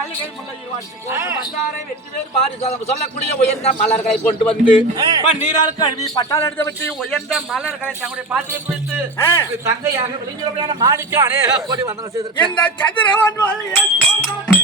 மல்லிகை மந்தாரை வெற்றி வேறு பாரிசாதம் சொல்லக்கூடிய உயர்ந்த மலர்களை கொண்டு வந்து பன்னீரால் கழுவி பட்டால் எடுத்து விட்டு உயர்ந்த மலர்களை தங்களுடைய பாத்திரை குறித்து தங்கையாக விளிஞ்சிரமையான மாணிக்க அநேக கோடி வந்தனம் செய்திருக்க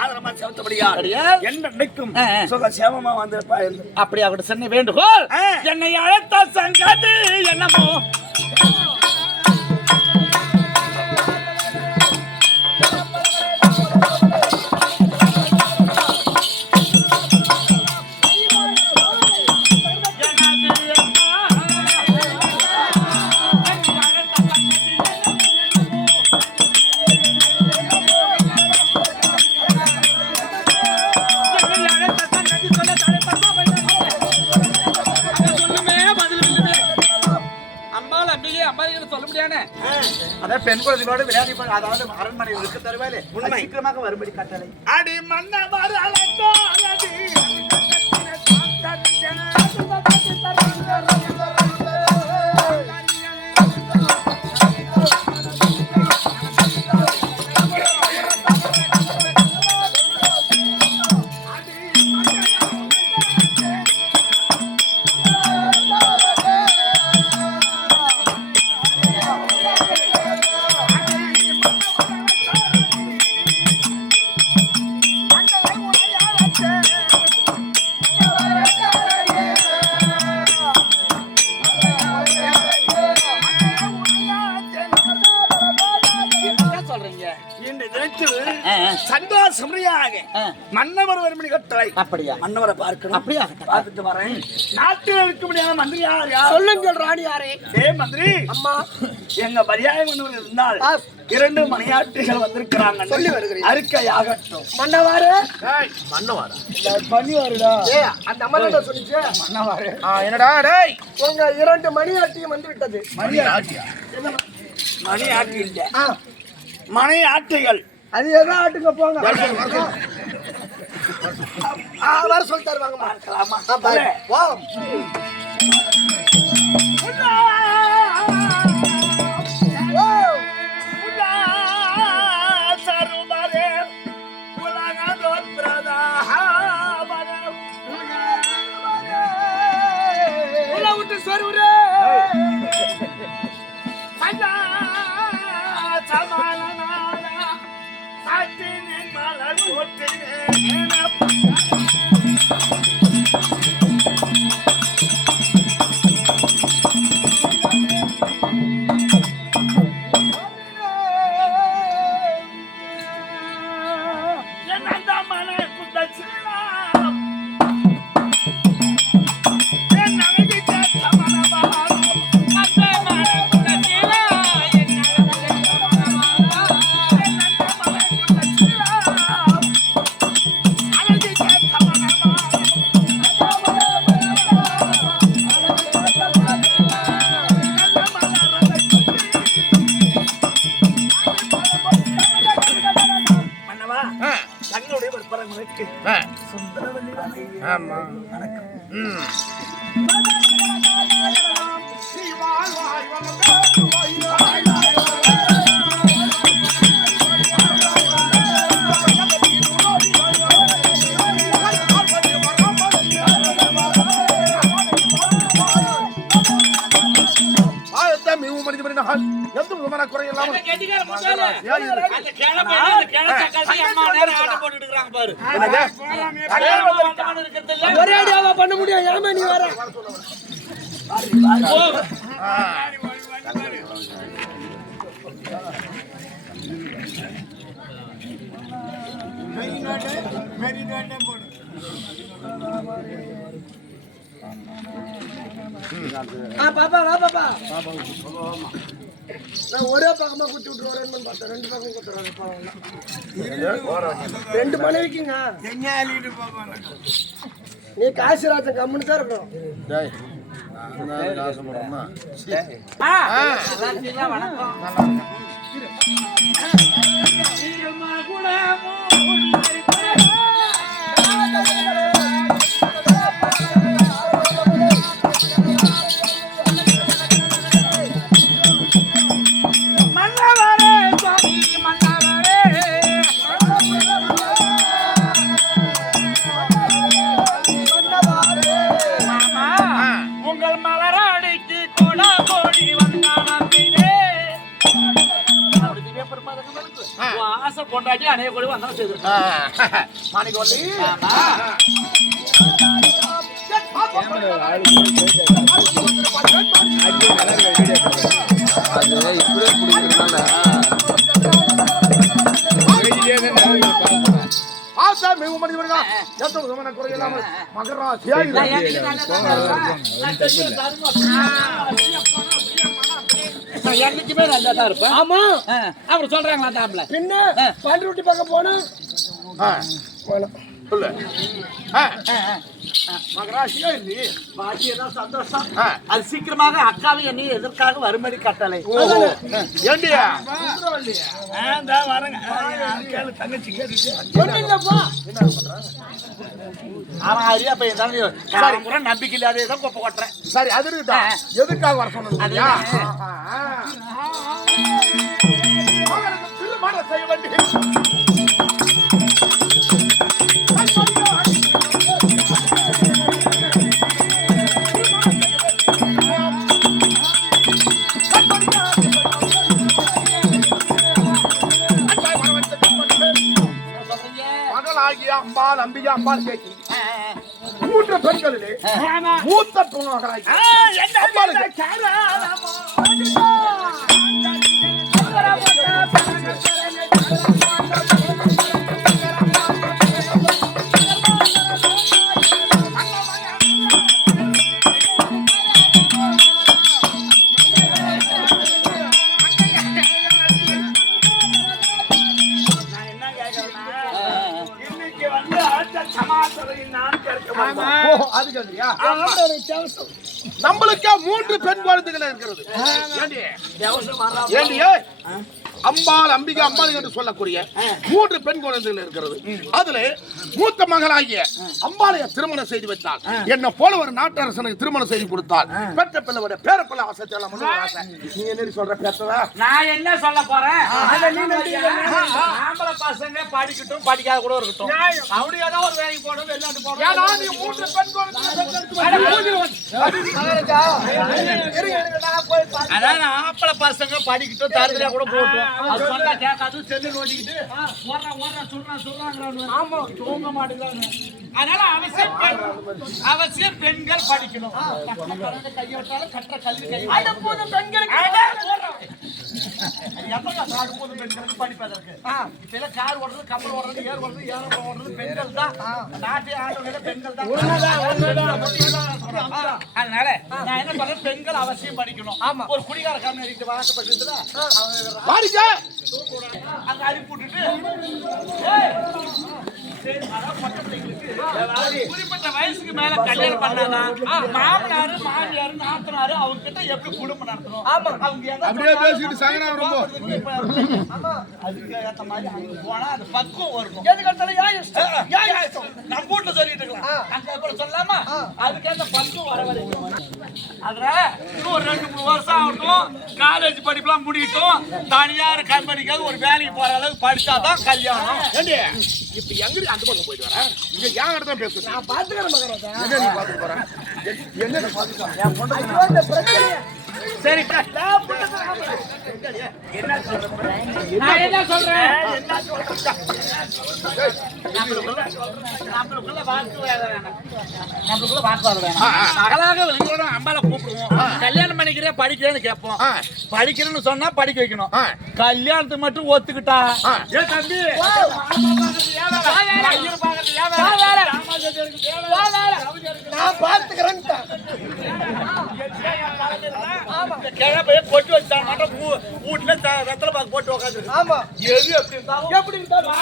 ஆதரமா செலுத்தபடியா அப்படியா? சுக சேமமா வந்திருப்பா என்று. அப்படி அவருடைய சென்னை வேண்டுகோள். என்னை அழைத்த சங்கதி என்னமோ? அதான் பெண் குழந்தைகளோட விளையாடி அதாவது அரண்மனை இருக்க உண்மை. சீக்கிரமாக வரும்படி கட்டளை. அடி மன்னவர் அழைத்தாரடி ஆ. மன்னவர் வருமணி கட்டளை. அப்படியா? மன்னவரை பார்க்கணும். அப்படியா? பார்த்துட்டு வரேன். நாட்டில் இருக்க முடியாத மந்திரி யார் யார்? சொல்லுங்கள் ராணி யாரே? ஏ மந்திரி. அம்மா. எங்க பரியாய மன்னவர் இருந்தால். இரண்டு மணியாற்றிகள் வந்திருக்கிறாங்க. சொல்லி வருகிறேன். அறிக்கையாகட்டும். மன்னவாரு? மன்னவாரா பண்ணிவாருடா ஏ அந்த அம்மா சொல்லிச்சு மன்னவாரு என்னடா டேய். உங்க இரண்டு மணி ஆட்டியும் வந்து விட்டது மணியாட்டியா மணி ஆட்டி இல்ல மணி ஆட்டிகள் அது எதோ ஆட்டுங்க போங்க. வர சொல்லி தருவாங்க. விற்பரங்களுக்கு சுந்தரவல்லி ஆமா. ஆயத்தான் பாரு. ஒரே அடியாவா பண்ண முடியும் ஏமா நீ வர போ. ஆ பாப்பா வா பாப்பா. நான் ஒரே பக்கமா குத்தி விட்டுருவோம் பார்த்தேன் ரெண்டு பக்கம் குத்துறேன் ரெண்டு மனைவிக்குங்க. நீ காசிராஜன் கம்முன்னு தான் இருக்கணும். டேய், நான் காசு போடணுமா? ஆ, நல்லா இருக்கீங்களா? வணக்கம். ஆசை கொண்டாடி அணைய கொடி வந்தாலும் எந்த விதமான குறை இல்லாமல் நான் என்னைக்குமே நல்லா தான் இருப்பேன். ஆமா. அப்புறம் சொல்றாங்களா தாம்பல பின்ன பாண்டி ரொட்டி பக்கம் போனா சொல்லு. மகராசியா இல்லையே பாக்கியதான் சந்தோஷம் அது சீக்கிரமாக அக்காவை நீ எதற்காக வரும்படி கட்டளை ஓ ஏண்டியா அவன் அரியா பையன் தானே சரி முறை நம்பிக்கை இல்லாதே தான் கொப்ப கொட்டுறேன் சரி அது எதுக்காக வர சொன்னா செய்ய வேண்டிய அம்பாள் அம்பிகா அம்பாள் கேட்கி. மூன்று பெண்களிலே மூத்த மகளாகிய நம்மளுக்கே மூன்று பெண் குழந்தைகள் இருக்கிறது. ஏண்டி? ஏண்டி, ஏய்? அம்பாள் அம்பிகை அம்பாள் என்று சொல்லக்கூடிய மூன்று பெண் குழந்தைகள் இருக்கிறது. அதுல மூத்த மகளாகிய அம்பாளைய திருமணம் செய்து வைத்தால் என்ன போல ஒரு நாட்டரசனுக்கு திருமணம் செய்து கொடுத்தால் பெற்ற பிள்ளை பேர பிள்ளை ஆசை ஆசை. நீ என்ன சொல்ற பெற்றதா நான் என்ன சொல்ல போறேன்? ஆம்பளை பசங்க படிக்கட்டும் படிக்காத கூட இருக்கட்டும். அப்படி ஏதோ ஒரு வேலைக்கு போகணும் வெளிநாட்டு போகணும். நீ மூன்று பெண் குழந்தைகள் அதான் ஆம்பளை பசங்க படிக்கட்டும் தரதுல கூட போகட்டும் அது சொன்னா கேட்காது. செல்லு நோண்டிக்கிட்டு ஓடுறான் ஓடுறான் சொல்றான் சொல்றாங்க ஆமா. தூங்க மாட்டேங்கிறாங்க. அதனால அவசியம் அவசியம் பெண்கள் படிக்கணும். கட்டின கடனை கையை விட்டாலும் கட்டுற கல்வி கை போதும் பெண்களுக்கு. படிப்பதற்கு? சில கார் ஓடுறது கப்பல் ஓடுறது ஏர் ஓடுறது ஏர் ஓடுறது பெண்கள் தான். நாட்டை ஆளுநர் பெண்கள் தான். அதனால நான் என்ன சொல்றேன் பெண்கள் அவசியம் படிக்கணும். ஆமா. ஒரு குடிகார கம்யூனிட்டி வழக்கப்பட்டதுல பாருங்க அங்க அனுப்பி விட்டுட்டு ஏய், சரி, அதான் பொட்ட பிள்ளைங்களுக்கு அதாவது குறிப்பிட்ட வயசுக்கு மேல கல்யாணம் பண்ணாதான் மாமனாரு மாமியாரு நாத்தனாரு அவங்க கிட்ட எப்படி குடும்பம் நடத்தணும்? ஆமா. அவங்க எதை அப்படியே பேசிட்டு சங்கடம் ரொம்ப. ஆமா. அதுக்கு ஏத்த மாதிரி அங்க போனா அது பக்குவம் வரணும். எதுக்கு எடுத்தாலும் ஏன் இஷ்டம். ஏன் இஷ்டம்? நம்ம சொல்லிட்டு இருக்கலாம். அங்க அப்புறம் சொல்லாமா அதுக்கேத்த பக்குவம் வர வரைக்கும். அதனால ஒரு ரெண்டு படிப்புலாம் முடியட்டும். தனியார் கம்பெனிக்காக ஒரு வேலைக்கு போற அளவுக்கு படிச்சாதான் கல்யாணம். ஏண்டி? இப்ப எங்க அந்த பக்கம் போயிட்டு வர? இங்க ஏன் இடத்துல பேசுறேன் நான் பாத்துக்கிறேன் நீ பாத்துட்டு போற? எங்க நீ பாத்துக்க என் பொண்ணு ஐயோ இந்த பிரச்சனையை சரி நான் என்ன சொல்றேன்? நம்மளுக்குள்ள வாக்கு வேலை வேணாம் நம்மளுக்குள்ள வாக்கு வேலை வேணாம் மகளாக வெளியோட அம்பால கூப்பிடுவோம் கல்யாணம் பண்ணி படிக்கிறேன் படிக்கிறேன்னு கேட்போம். படிக்கிறேன்னு சொன்னா படிக்க வைக்கணும். கல்யாணத்துக்கு மட்டும் ஒத்துக்கிட்டா. ஏ தம்பி? நான் கொட்டி வச்சாங்க போட்டு உட்காந்து ஆமா. எது எப்படி இருந்தாலும் எப்படி இருந்தாலும்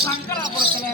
சங்கராபுரத்துல